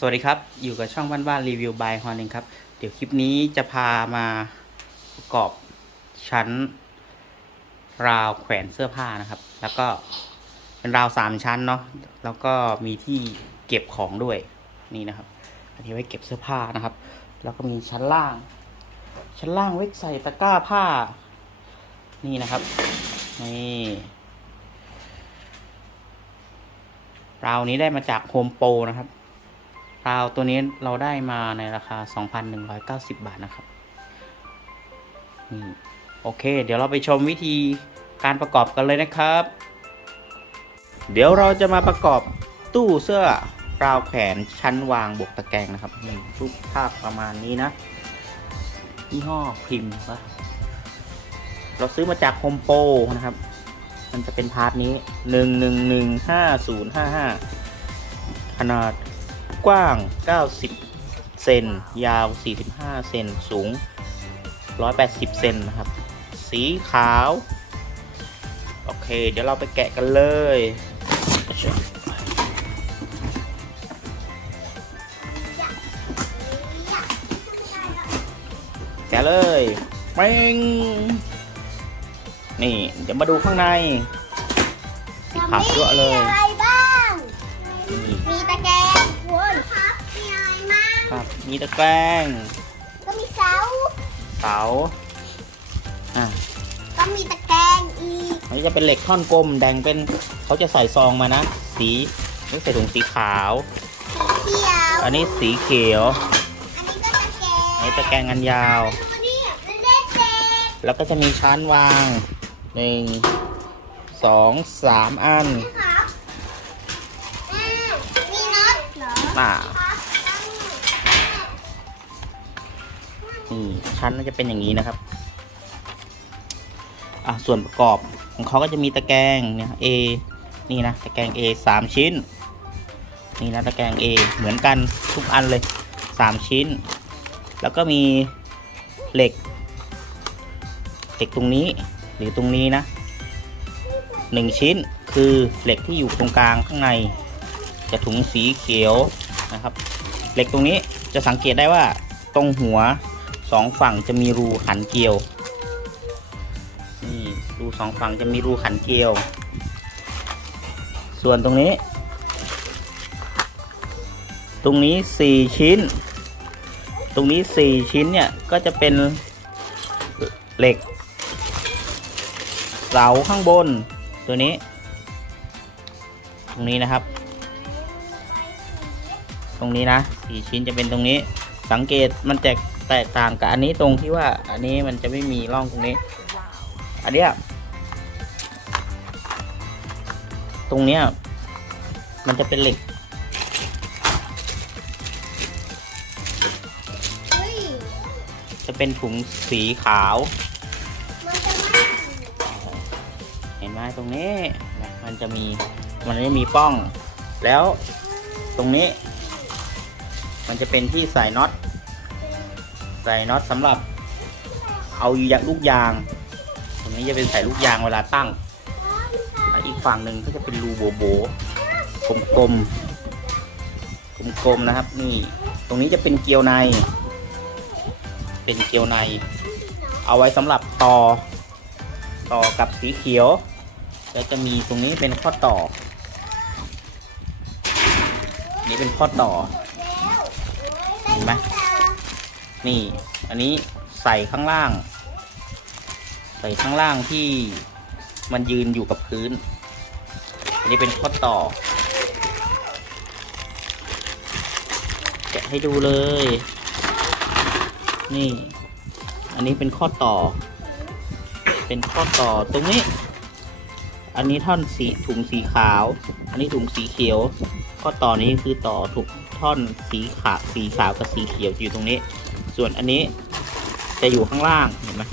สวัสดีครับ อยู่กับช่องบ้านบ้านรีวิวบายฮอนเองครับ เดี๋ยวคลิปนี้จะพามาประกอบชั้น ราวแขวนเสื้อผ้านะครับ แล้วก็เป็นราวสามชั้นเนาะ แล้วก็มีที่เก็บของด้วยนี่นะครับ อันนี้ไว้เก็บเสื้อผ้านะครับ แล้วก็มีชั้นล่าง ชั้นล่างไว้ใส่ตะกร้าผ้า นี่นะครับ นี่ราวนี้ได้มาจากโฮมโปรนะครับ ราวตัวนี้เราได้มาในราคา 2,190 บาทนะครับนี่โอเค เดี๋ยวเราไปชมวิธีการประกอบกันเลยนะครับ เดี๋ยวเราจะมาประกอบตู้เสื้อราวแขวนชั้นวางบวกตะแกรงนะครับนี่รูปภาพประมาณนี้นะยี่ห้อพิมพ์ปะเราซื้อมาจากโฮมโปรนะครับ มันจะเป็นพาร์ทนี้11150555ขนาด กว้าง 90 เซน ยาว 45 เซน สูง 180 เซนนะครับ สีขาว โอเค เดี๋ยวเราไปแกะกันเลย แกะเลยเป้งนี่ เดี๋ยวมาดูข้างใน สีขาวเยอะเลย มีตะแกรงก็มีเสา เสาอะก็มีตะแกรงอีก อันนี้จะเป็นเหล็กท่อนกลมแดงเป็นเขาจะใส่ซองมานะ สีนี่ใส่ถุงสีขาว สีเขียว อันนี้สีเขียวอันนี้ก็ตะแกรงอันนี้ตะแกรงงันยาว ดูนี่เป็นเลขเด็กแล้วก็จะมีชั้นวางหนึ่งสองสามอันนะครับอ่ามีน็อตเหรอ อ่า นี่ชั้นก็จะเป็นอย่างนี้นะครับอะส่วนประกอบของเขาก็จะมีตะแกรงเนี่ย A นี่นะตะแกรง A สามชิ้น นี่นะตะแกรง A เหมือนกันทุกอันเลยสามชิ้น แล้วก็มีเหล็กเหล็กตรงนี้หรือตรงนี้นะหนึ่งชิ้นคือเหล็กที่อยู่ตรงกลางข้างใน จะถุงสีเขียวนะครับ เหล็กตรงนี้จะสังเกตได้ว่าตรงหัว สองฝั่งจะมีรูขันเกลียว นี่รูสองฝั่งจะมีรูขันเกลียว ส่วนตรงนี้ ตรงนี้สี่ชิ้น ตรงนี้สี่ชิ้นเนี่ยก็จะเป็นเหล็ก เสาข้างบนตัวนี้ ตรงนี้นะครับ ตรงนี้นะสี่ชิ้นจะเป็นตรงนี้ สังเกตมันจะ แตกต่างกับอันนี้ตรงที่ว่าอันนี้มันจะไม่มีร่องตรงนี้ อันเนี้ยตรงเนี้ยมันจะเป็นเหล็ก เฮ้ย จะเป็นถุงสีขาว มันจะไม่เห็นไหมตรงนี้นะมันจะมีมันจะมีป้อง แล้วตรงนี้ มันจะเป็นที่ใส่น็อต ส่น็อตสำหรับเอายาลูกยางตรงนี้จะเป็นใส่ลูกยางเวลาตั้งอีกฝั่งหนึ่งก็จะเป็นรูโบโบกลมกลมกลมกลมๆนะครับ นี่ ตรงนี้จะเป็นเกลียวใน เป็นเกลียวใน เอาไว้สำหรับต่อ ต่อกับสีเขียว แล้วจะมีตรงนี้เป็นข้อต่อ นี่เป็นข้อต่อเห็นไหม นี่ อันนี้ใส่ข้างล่าง ใส่ข้างล่างที่มันยืนอยู่กับพื้น อันนี้เป็นข้อต่อ แกะให้ดูเลย นี่ อันนี้เป็นข้อต่อ เป็นข้อต่อตรงนี้ อันนี้ท่อนสีถุงสีขาว อันนี้ถุงสีเขียว ข้อต่อนี้คือต่อถุกท่อนสีขาวสีขาวกับสีเขียวอยู่ตรงนี้ ส่วนอันนี้จะอยู่ข้างล่างเห็นไหม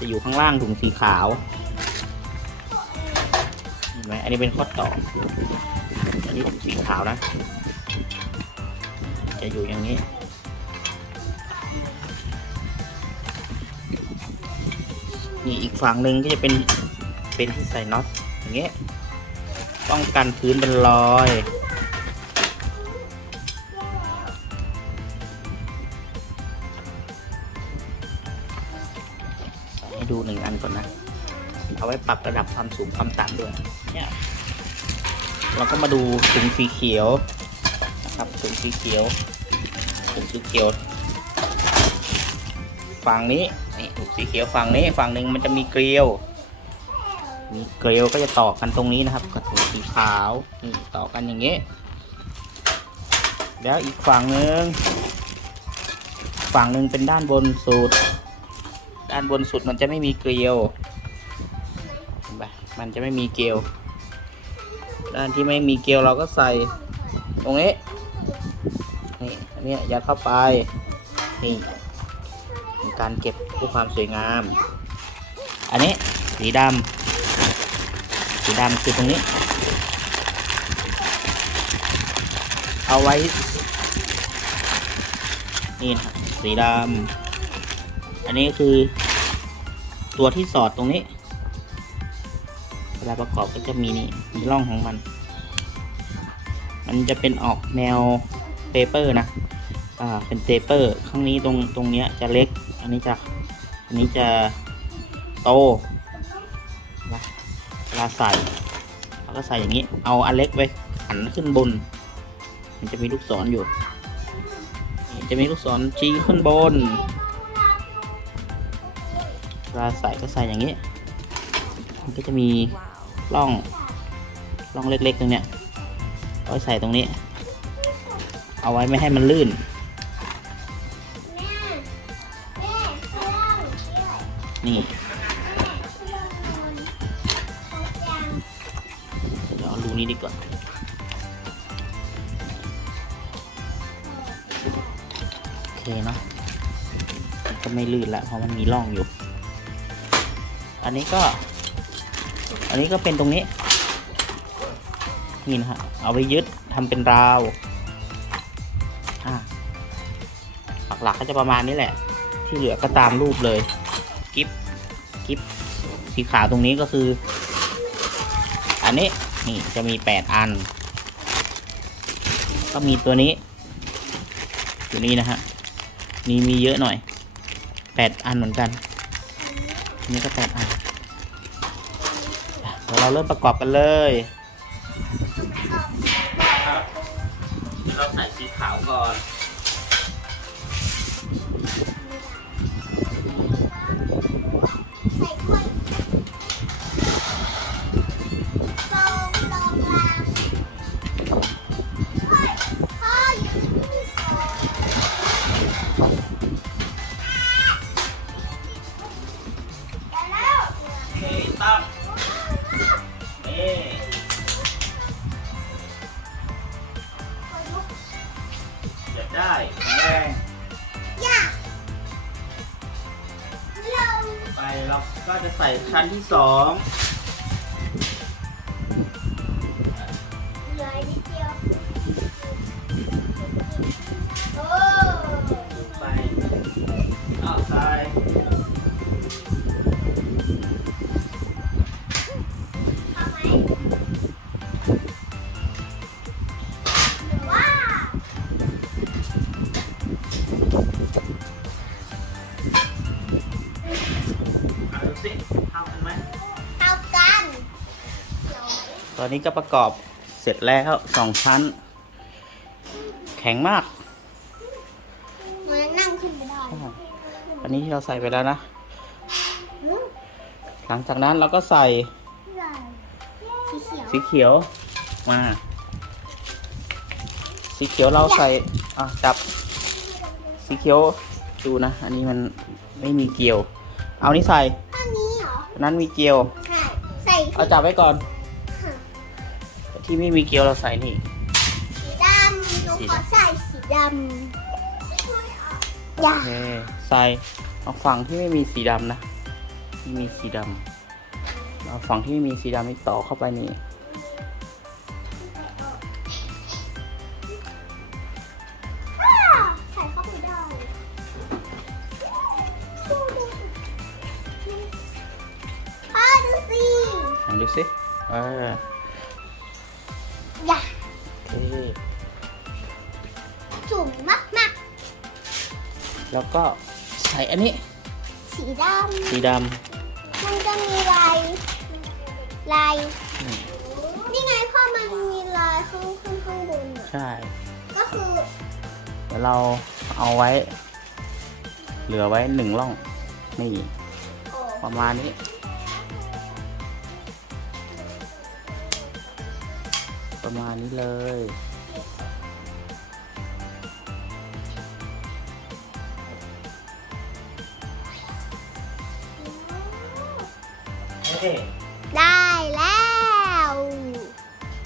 จะอยู่ข้างล่างถุงสีขาวเห็นไหมอันนี้เป็นข้อต่ออันนี้ถุงสีขาวนะ จะอยู่อย่างนี้นี่อีกฝั่งหนึ่งก็จะเป็นเป็นที่ใส่น็อตอย่างเงี้ยป้องกันพื้นเป็นรอย ดูหนึ่งอันก่อนนะ เอาไว้ปรับระดับความสูงความต่ำด้วยเนี่ยเราก็มาดูถุงสีเขียวนะครับถุงสีเขียวถุงสีเขียว ฝั่งนี้นี่ถุงสีเขียวฝั่งนี้ฝั่งหนึ่งมันจะมีเกลียว มีเกลียวก็จะต่อกันตรงนี้นะครับกับถุงสีขาวนี่ต่อกันอย่างนี้แล้วอีกฝั่งหนึ่งฝั่งหนึ่งเป็นด้านบนสุด ด้านบนสุดมันจะไม่มีเกลียวเห็นปมันจะไม่มีเกลียว ด้านที่ไม่มีเกลียวเราก็ใส่ ตรงนี้นี่อันเนี้ยยัดเข้าไปนี่เป็นการเก็บเพื่อความสวยงาม อันนี้สีดำสีดำคือตรงนี้ เอาไว้ นี่ครับสีดำ อันนี้คือตัวที่สอดตรงนี้ เวลาประกอบก็จะมีนี่มีร่องของมัน มันจะเป็นออกแนวเปเปอร์นะ อ่า เป็นเปเปอร์ข้างนี้ตรงตรงเนี้ยจะเล็ก อันนี้จะ อันนี้จะโตนะเวลาใส่เราก็ใส่อย่างนี้ เอาอันเล็กไว้หันขึ้นบน มันจะมีลูกศรอยู่ จะมีลูกศรชี้ขึ้นบน เวลาใส่ก็ใส่อย่างนี้ มันก็จะมีร่องร่องเล็กๆตรงเนี้ยเอาไว้ใส่ตรงนี้ เอาไว้ไม่ให้มันลื่น นี่เดี๋ยวเอารูนี้ดีกว่าโอเคเนาะก็ไม่ลื่นละเพราะมันมีร่องอยู่ อันนี้ก็ อันนี้ก็เป็นตรงนี้ นี่นะฮะ เอาไว้ยึดทำเป็นราว อ่า หลักๆก็จะประมาณนี้แหละ ที่เหลือก็ตามรูปเลย กิฟกิฟสีขาวตรงนี้ก็คือ อันนี้ นี่จะมีแปดอัน ก็มีตัวนี้อยู่นี่นะฮะ นี่มีเยอะหน่อยแปดอันเหมือนกัน นี้ก็แปดอันเดี๋ยวเราเริ่มประกอบกันเลยเราใส่สีขาวก่อน ชั้นที่สองเหลือนิดเดียวโอ้ไปเอาใส่ นนี้ก็ประกอบเสร็จแล้วสองชั้น แข็งมาก มันนั่งขึ้นไม่ได้อันนี้ที่เราใส่ไปแล้วนะหืมหลังจากนั้นเราก็ใส่สีเขียวสีเขียวมา สีเขียวเราใส่อะจับ สีเขียวดูนะ อันนี้มันไม่มีเกลียว เอานี่ใส่อันนี้เหรออันนั้นมีเกลียวใช่ใส่เอาจับไว้ก่อน ที่ไม่มีเกลียวเราใส่นี่ สีดำหนูขอใส่สีดำอย่าโอเคใส่เอาฝั่งที่ไม่มีสีดำนะที่มีสีดำเอาฝั่งที่ไม่มีสีดำนี่ต่อเข้าไปนี่ใส่เข้าไปได้พ่อดูสิไหนดูสิเอออย่า โอเคจุ่มมากมากแล้วก็ใส่อันนี้ๆสีดสีดมันจะมีลายลายนี่นี่ไงพ่อมันมีลายข้างข้างข้างบนอะใช่ ก็คือเดี๋ยวเราเอาไว้ เหลือไว้หนึ่งร่อง นี่ โอ้ประมาณนี้ ประมาณนี้เลยเฮ้ยได้แล้ว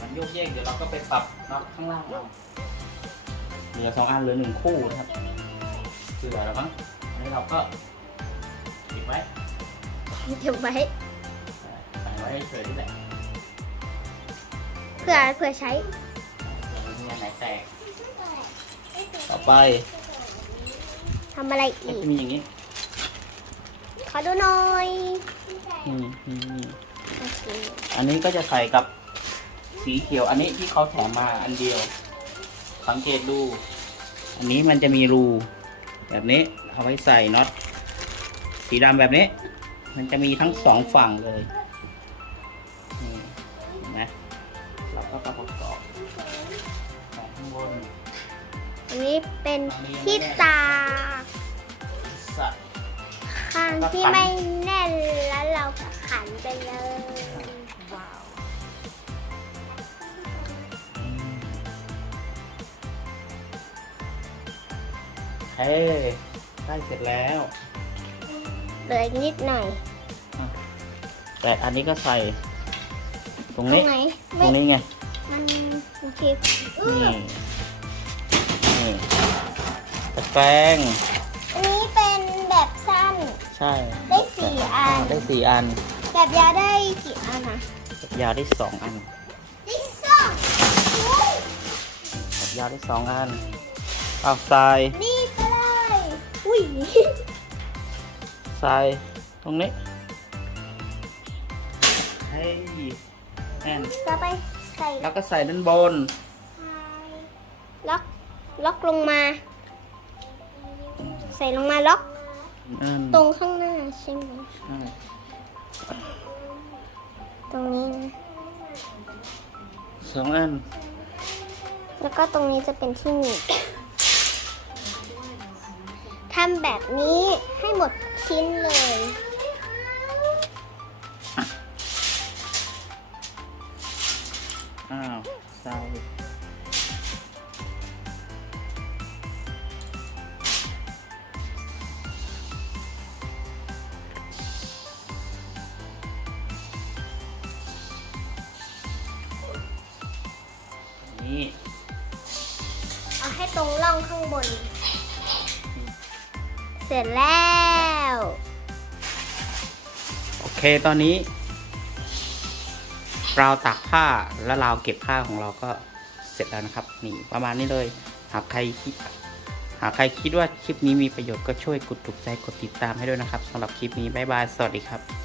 มันโยกเยกเดี๋ยวเราก็ไปปรับน็อตข้างล่างเอาเหลือสองอันเหลือหนึ่งคู่นะครับเสือแล้วมั้งอันนี้เราก็ปิดไว้เก็บไว้ ใส่ไว้เฉยๆนี่แหละ เผื่อเผื่อใช้เดี๋ยวมีอันไหนแตก ต่อไปทำอะไรก็อีก จะมีอย่างนี้ขอดูหน่อย นี่นี่นี่โอเค อันนี้ก็จะใส่กับสีเขียว อันนี้ที่เขาแถมมาอันเดียว สังเกตดู อันนี้มันจะมีรู แบบนี้ เอาไว้ใส่น็อต สีดำแบบนี้ มันจะมีทั้งสองฝั่งเลย อันนี้เป็นที่ตากใส่ข้างที่ไม่แน่นแล้วเราก็ขันไปเลย ว้าว เฮ้ได้เสร็จแล้วเหลืออีกนิดหน่อยแต่อันนี้ก็ใส่ ตรงตรนี้ งไหนตรไม่งนี้ไง มันโอเคนี่นี่ ตะแกรงอันนี้เป็นแบบสั้น ใช่ได้สี่อัน ได้สี่อัน แบบยาวได้กี่อันอะยาวได้สองอันได้สองอุ๊ยยาวได้สองอัน เอาใส่นี่ไปเลยอุ้ยใส่ตรงนี้เฮ้ยแอนต่อไปใส่แล้วก็ใส่ด้านบน ล็อกล็อกลงมา ใส่ลงมาล็อกอันตรงข้างหน้าใช่ไหมใช่ตรงนี้นะสองอัน แล้วก็ตรงนี้จะเป็นที่หนีบทำแบบนี้ให้หมดชิ้นเลย นี่เอาให้ตรงร่องข้างบน เสร็จแล้ว โอเคตอนนี้ราวตากผ้าและราวเก็บผ้าของเราก็เสร็จแล้วนะครับนี่ประมาณนี้เลย หากใครคิดหากใครคิดว่าคลิปนี้มีประโยชน์ก็ช่วยกดถูกใจกดติดตามให้ด้วยนะครับสำหรับคลิปนี้บ๊ายบายสวัสดีครับ